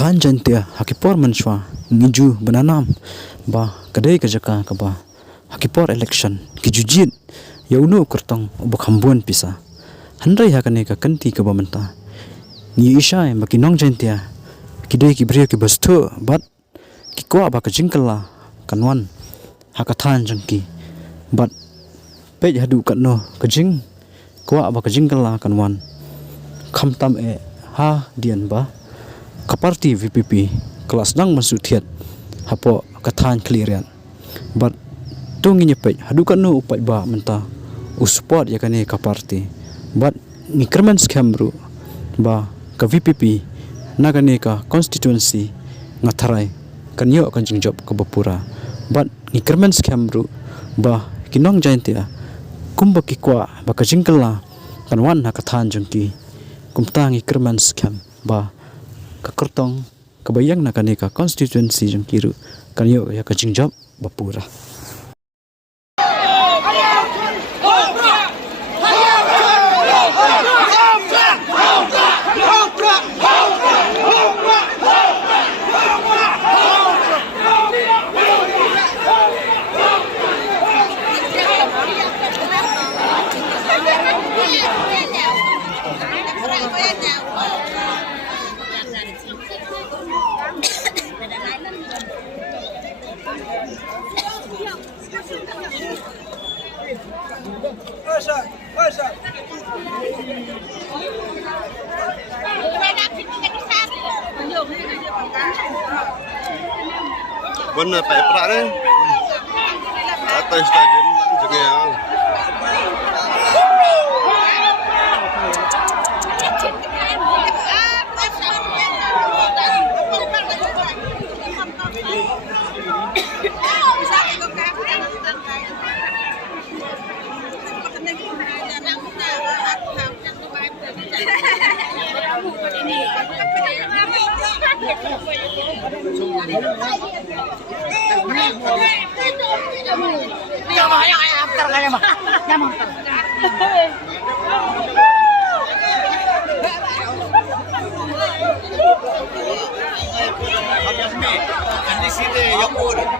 Kathan jantia hakipor manswa ngiju bananam ba kadai kajaka kaba hakipor election kijujit yaunu kertong ubakhambuan pisa handrai hakane ka kanti kaba menta ni isha makinong jantia kidai kibria ki bastu bat kikwa ba kajingkala kanwan hakathan jangki bat pej hadu katno kajing kwa ba kajingkala kanwan khamtam ha dian ba kaparti VPP kelas dang masutiat hapo kathan clearian but tungi nyepet hadukan no upat ba menta usport yakane kaparti but ngikerman scamru ba ka VPP nagane ka constituency ngatharai kanyo kan jingjop ka bapura but ngikerman scamru ba kinong jaintia kumba kikwa ba ka jingkala kanwan na kathan jangki kumta ngikerman scam ba kakertong kabayang na kaneka constituency jang kiru kanyo ya kajingjab bapura Benar Pak Prak ni. Atas stadion jangan.